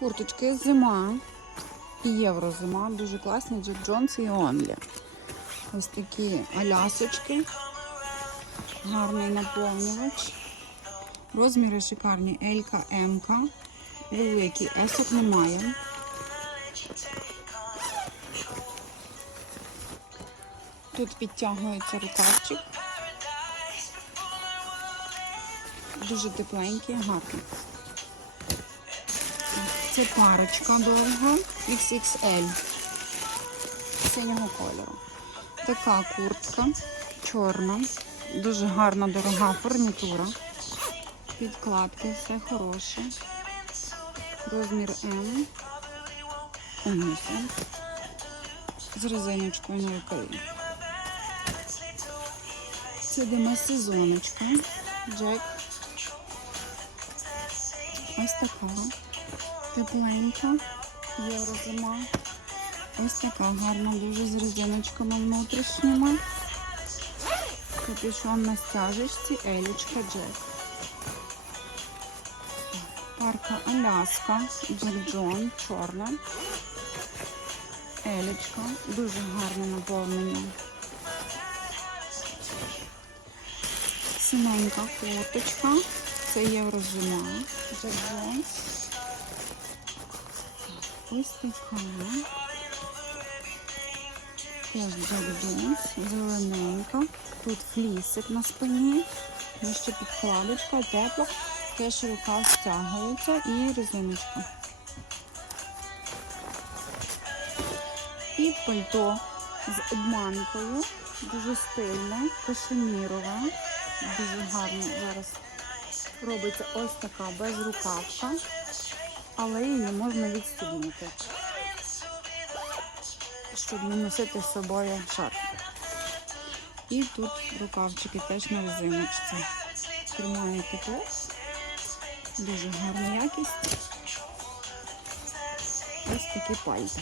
Курточки зима і єврозима. Дуже класні Джек Джонс і Онлі. Ось такі алясочки. Гарний наповнювач. Розміри шикарні Елька, Емка. Великі, есок немає. Тут підтягується рукавчик. Дуже тепленький, гарний. Це парочка довга XXL синього кольору. Така куртка чорна, дуже гарна, дорога фурнітура. Підкладки, все хороше. Розмір М. Ось. З резиночкою на рукаві. Це сезоночка. Джек. Ось така. Тепленька. Єврозима. Ось така гарна, дуже з резиночками внутрішніми. Капюшон на стяжечці, Елічка Джек. Парка Аляска, Джек Джон, чорна. Елічка, дуже гарне наповнення. Синенька курточка. Це єврозима. Джек Джонс. Така. Теж Джек Джонс. Зелененька. Тут флісик на спині. Нижче підкладочка, тепла. Теж рука стягується і резиночка. І пальто з обманкою. Дуже стильне, кашемірове. Дуже гарно зараз робиться ось така безрукавка, але її можна відстібнути, щоб не носити з собою шарф. І тут рукавчики теж на резиночці. Тримає тепло. Дуже гарна якість. Ось такі пальці.